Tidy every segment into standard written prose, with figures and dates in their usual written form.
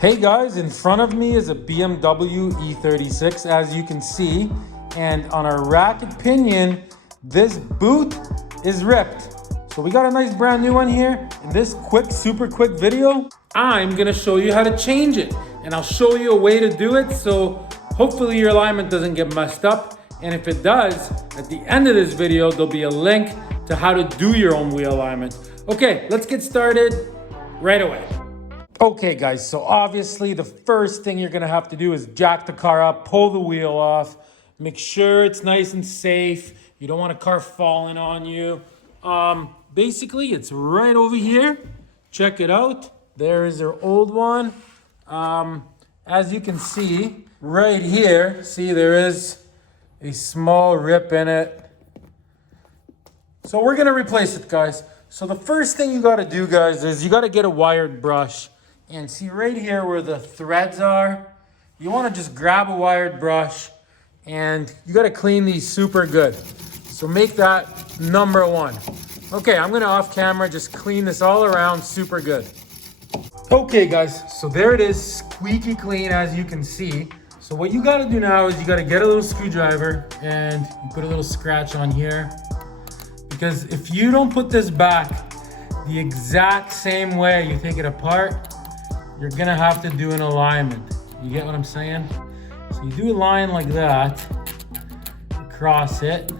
Hey guys, in front of me is a BMW E36, as you can see, and on our racket pinion, this boot is ripped. So we got a nice brand new one here. In this super quick video, I'm gonna show you how to change it, and I'll show you a way to do it so hopefully your alignment doesn't get messed up. And if it does, at the end of this video, there'll be a link to how to do your own wheel alignment. Okay, let's get started right away. Okay guys, so obviously the first thing you're gonna have to do is jack the car up, pull the wheel off, make sure it's nice and safe. You don't want a car falling on you. Basically it's right over here. Check it out. There is our old one. As you can see, right here, see there is a small rip in it. So we're gonna replace it, guys. So the first thing you gotta do, guys, is you gotta get a wired brush. And see right here where the threads are, you wanna just grab a wired brush and you gotta clean these super good. So make that number one. Okay, I'm gonna off camera just clean this all around super good. Okay guys, so there it is, squeaky clean as you can see. So what you gotta do now is you gotta get a little screwdriver and you put a little scratch on here. Because if you don't put this back the exact same way you take it apart, you're gonna have to do an alignment. You get what I'm saying? So you do a line like that, across it.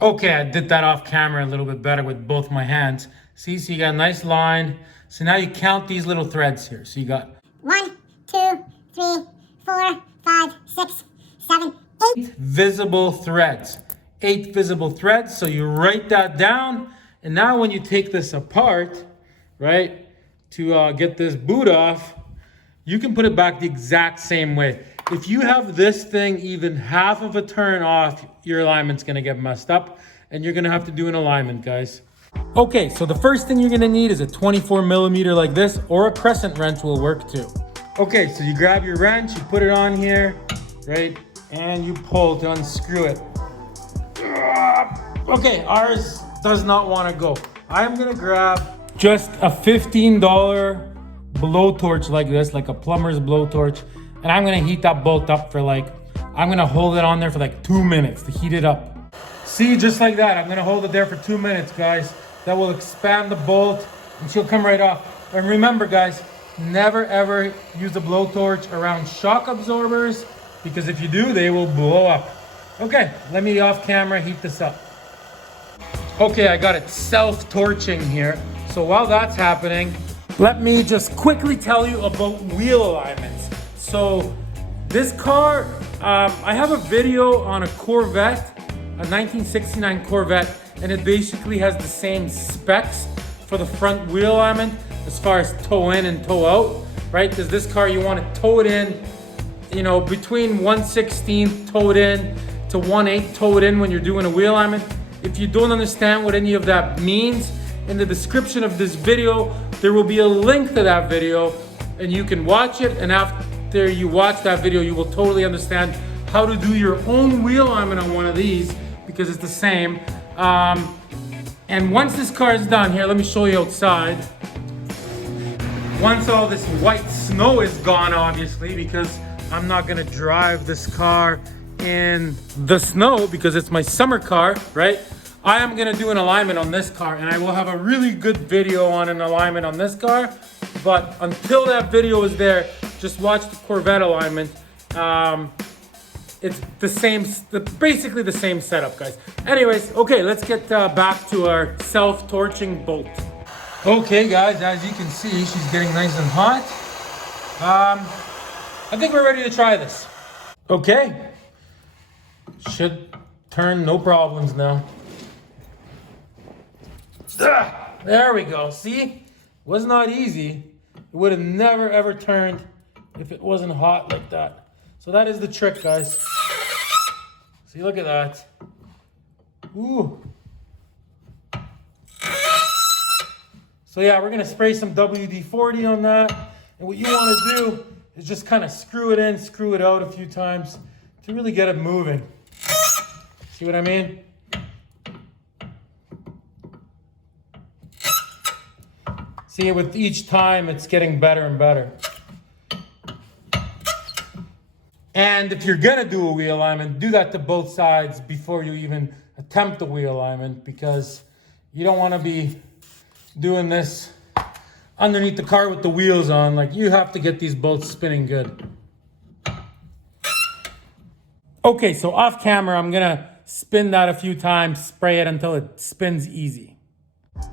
Okay, I did that off camera a little bit better with both my hands. See, so you got a nice line. So now you count these little threads here. So you got 1, 2, 3, 4, 5, 6, 7, 8 visible threads. 8 visible threads. So you write that down. And now when you take this apart, right, to get this boot off, you can put it back the exact same way. If you have this thing even half of a turn off, your alignment's gonna get messed up and you're gonna have to do an alignment, guys. Okay, so the first thing you're gonna need is a 24 millimeter like this, or a crescent wrench will work too. Okay, so you grab your wrench, you put it on here, right, and you pull to unscrew it. Okay, ours does not wanna go. I'm gonna grab just a $15 blowtorch like this, like a plumber's blowtorch. And I'm gonna heat that bolt up for I'm gonna hold it on there for 2 minutes to heat it up. See, just like that, I'm gonna hold it there for 2 minutes, guys. That will expand the bolt and she'll come right off. And remember, guys, never ever use a blowtorch around shock absorbers, because if you do, they will blow up. Okay, let me off camera heat this up. Okay, I got it self-torching here. So while that's happening, let me just quickly tell you about wheel alignments. So this car, I have a video on a Corvette, a 1969 Corvette, and it basically has the same specs for the front wheel alignment as far as toe in and toe out, right? Because this car, you want to toe it in, you know, between 1/16 toe it in to 1/8 toe it in when you're doing a wheel alignment. If you don't understand what any of that means, in the description of this video, there will be a link to that video and you can watch it. And after you watch that video, you will totally understand how to do your own wheel alignment on one of these, because it's the same. And once this car is done, here, let me show you outside. Once all this white snow is gone, obviously, because I'm not gonna drive this car in the snow because it's my summer car, right? I am gonna do an alignment on this car, and I will have a really good video on an alignment on this car. But until that video is there, just watch the Corvette alignment. It's the same, basically the same setup, guys. Anyways, okay, let's get back to our self-torching bolt. Okay, guys, as you can see, she's getting nice and hot. I think we're ready to try this. Okay, should turn no problems now. There we go. See, was not easy. It would have never ever turned if it wasn't hot like that. So that is the trick, guys. See, look at that. Ooh. So yeah, we're gonna spray some WD-40 on that. And what you want to do is just kind of screw it in, screw it out a few times to really get it moving. See what I mean? See, with each time, it's getting better and better. And if you're gonna do a wheel alignment, do that to both sides before you even attempt the wheel alignment, because you don't wanna be doing this underneath the car with the wheels on. Like, you have to get these bolts spinning good. Okay, so off camera, I'm gonna spin that a few times, spray it until it spins easy.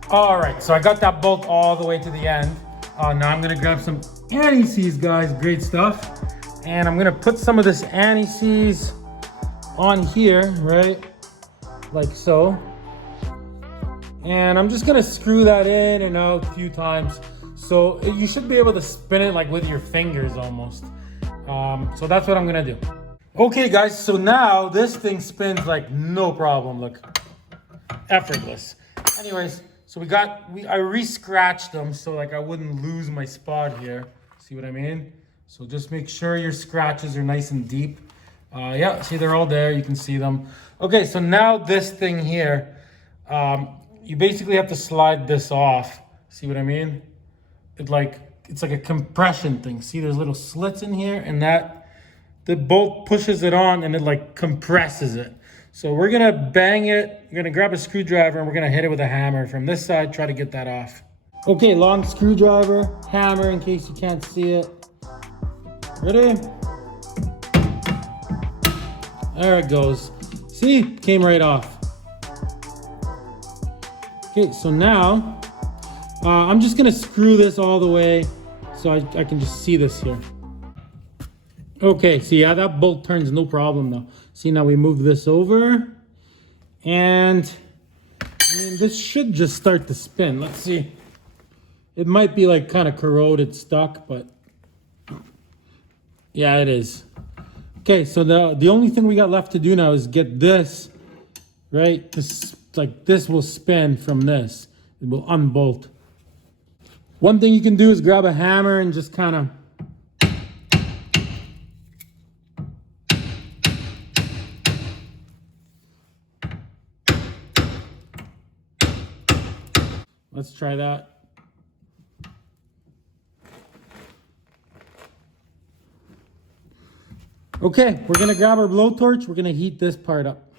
All right, so I got that bolt all the way to the end. Now I'm gonna grab some anti-seize, guys, great stuff. And I'm gonna put some of this anti-seize on here, right? Like so. And I'm just gonna screw that in and out a few times. So you should be able to spin it like with your fingers almost. So that's what I'm gonna do. Okay guys, so now this thing spins like no problem, look. Effortless. Anyways, so I re-scratched them so like I wouldn't lose my spot here. See what I mean? So just make sure your scratches are nice and deep. Yeah, see, they're all there, you can see them. Okay, so now this thing here, you basically have to slide this off. See what I mean? It's like a compression thing. See, there's little slits in here, and the bolt pushes it on and it like compresses it. So we're gonna bang it, we're gonna grab a screwdriver and we're gonna hit it with a hammer from this side, try to get that off. Okay, long screwdriver, hammer in case you can't see it. Ready? There it goes. See, came right off. Okay, so now I'm just gonna screw this all the way so I can just see this here. Okay, see, yeah, that bolt turns no problem though. See, now we move this over, and I mean, this should just start to spin. Let's see. It might be like kind of corroded, stuck, but yeah, it is. Okay, so the only thing we got left to do now is get this, right? This will spin from this. It will unbolt. One thing you can do is grab a hammer and just kind of let's try that. Okay, we're gonna grab our blowtorch. We're gonna heat this part up.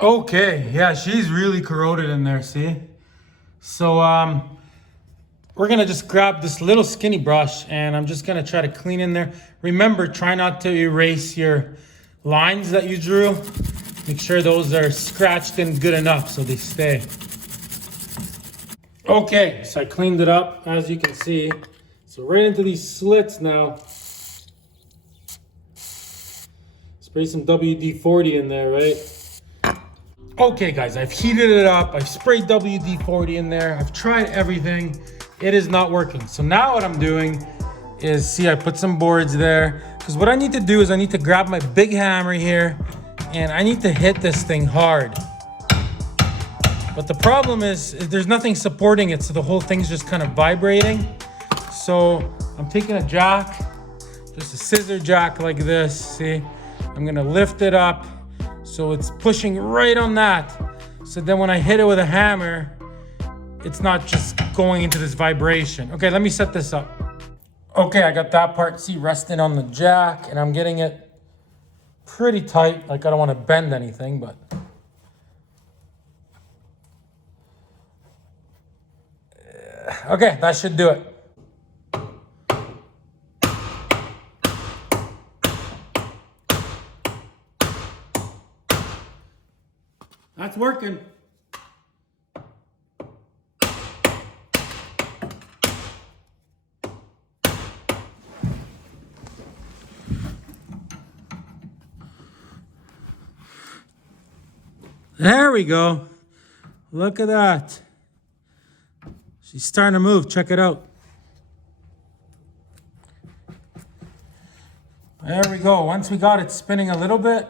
Okay, yeah, she's really corroded in there, see? So we're gonna just grab this little skinny brush and I'm just gonna try to clean in there. Remember, try not to erase your lines that you drew. Make sure those are scratched in good enough so they stay. Okay, so I cleaned it up, as you can see. So right into these slits now. Spray some WD-40 in there, right? Okay guys, I've heated it up. I've sprayed WD-40 in there. I've tried everything. It is not working. So now what I'm doing is, see, I put some boards there. Because what I need to do is I need to grab my big hammer here and I need to hit this thing hard. But the problem is there's nothing supporting it, so the whole thing's just kind of vibrating. So I'm taking a jack, just a scissor jack like this, see? I'm gonna lift it up so it's pushing right on that. So then when I hit it with a hammer, it's not just going into this vibration. Okay, let me set this up. Okay, I got that part, see, resting on the jack, and I'm getting it pretty tight. Like, I don't wanna bend anything, but. Okay, that should do it. That's working. There we go. Look at that. She's starting to move. Check it out. There we go. Once we got it spinning a little bit,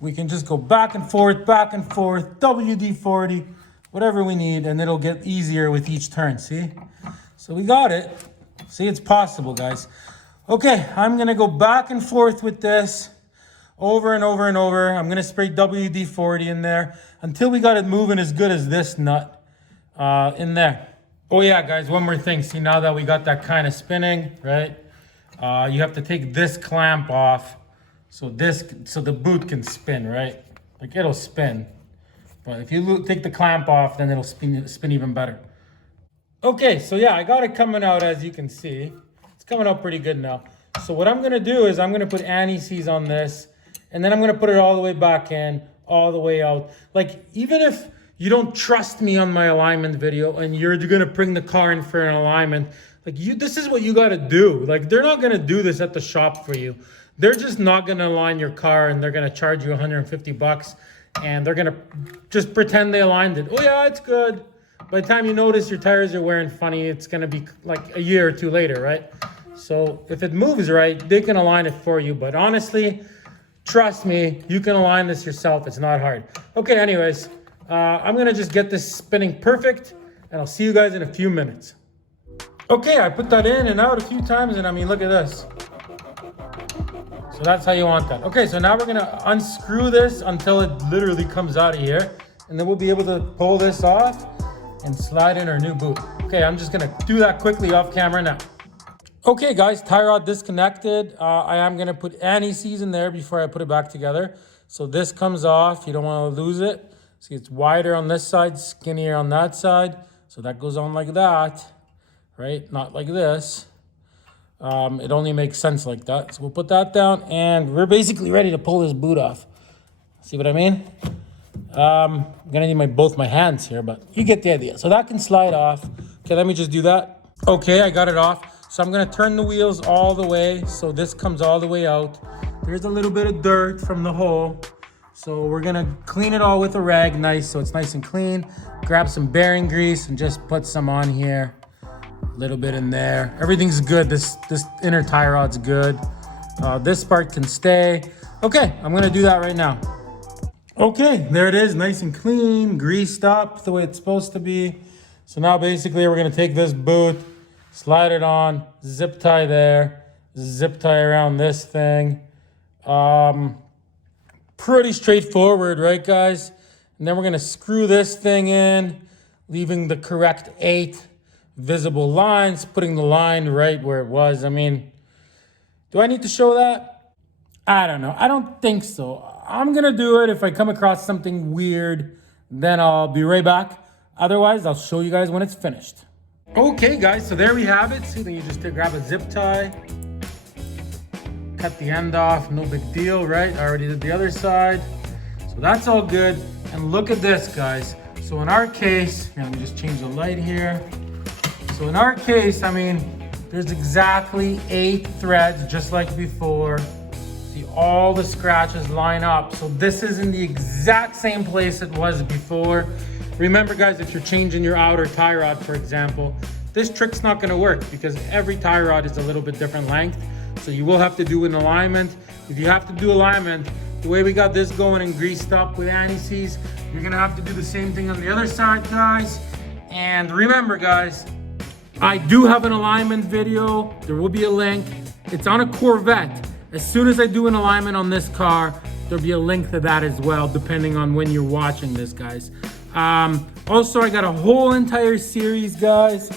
we can just go back and forth, WD-40, whatever we need, and it'll get easier with each turn, see? So we got it. See, it's possible, guys. Okay, I'm gonna go back and forth with this over and over and over. I'm gonna spray WD-40 in there until we got it moving as good as this nut in there. Oh yeah, guys, one more thing. See, now that we got that kind of spinning, right? You have to take this clamp off so the boot can spin, right? Like it'll spin. But if you take the clamp off, then it'll spin even better. Okay, so yeah, I got it coming out, as you can see. It's coming out pretty good now. So what I'm gonna do is I'm gonna put anti-seize on this, and then I'm gonna put it all the way back in, all the way out. Like, even if you don't trust me on my alignment video and you're gonna bring the car in for an alignment, like this is what you gotta do. Like, they're not gonna do this at the shop for you. They're just not gonna align your car and they're gonna charge you 150 bucks and they're gonna just pretend they aligned it. Oh yeah, it's good. By the time you notice your tires are wearing funny, it's gonna be like a year or two later, right? So if it moves right, they can align it for you. But honestly, trust me, you can align this yourself. It's not hard. Okay, anyways, I'm gonna just get this spinning perfect and I'll see you guys in a few minutes. Okay, I put that in and out a few times and I mean, look at this. So that's how you want that. Okay, so now we're gonna unscrew this until it literally comes out of here. And then we'll be able to pull this off and slide in our new boot. Okay, I'm just gonna do that quickly off camera now. Okay guys, tie rod disconnected. I am gonna put anti-seize in there before I put it back together. So this comes off, you don't wanna lose it. See, it's wider on this side, skinnier on that side. So that goes on like that, right? Not like this. It only makes sense like that. So we'll put that down and we're basically ready to pull this boot off. See what I mean? I'm gonna need both my hands here, but you get the idea. So that can slide off. Okay, let me just do that. Okay, I got it off. So I'm gonna turn the wheels all the way so this comes all the way out. There's a little bit of dirt from the hole. So we're gonna clean it all with a rag, nice, so it's nice and clean. Grab some bearing grease and just put some on here. A little bit in there. Everything's good. This inner tie rod's good. This part can stay. Okay, I'm gonna do that right now. Okay, there it is, nice and clean, greased up the way it's supposed to be. So now basically we're gonna take this boot, slide it on, zip tie there, zip tie around this thing. Pretty straightforward, right guys? And then we're gonna screw this thing in, leaving the correct 8 visible lines, putting the line right where it was. I mean, do I need to show that? I don't know, I don't think so. I'm gonna do it. If I come across something weird, then I'll be right back. Otherwise, I'll show you guys when it's finished. Okay guys, so there we have it. See, then you just grab a zip tie, cut the end off, no big deal, right? I already did the other side. So that's all good. And look at this, guys. So in our case, here, let me just change the light here. So in our case, I mean, there's exactly 8 threads, just like before. See, all the scratches line up. So this is in the exact same place it was before. Remember guys, if you're changing your outer tie rod, for example, this trick's not gonna work because every tie rod is a little bit different length. So you will have to do an alignment. If you have to do alignment, the way we got this going and greased up with anti-seize, you're gonna have to do the same thing on the other side, guys. And remember guys, I do have an alignment video. There will be a link. It's on a Corvette. As soon as I do an alignment on this car, there'll be a link to that as well, depending on when you're watching this, guys. Also, I got a whole entire series, guys,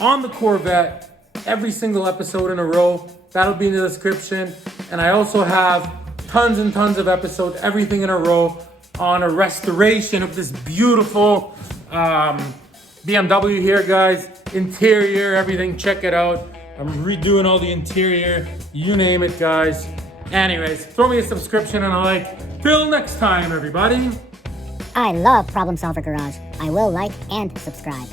on the Corvette, every single episode in a row. That'll be in the description. And I also have tons and tons of episodes, everything in a row, on a restoration of this beautiful BMW here, guys. Interior, everything, check it out. I'm redoing all the interior, you name it, guys. Anyways, throw me a subscription and a like. Till next time, everybody. I love Problem Solver Garage. I will like and subscribe.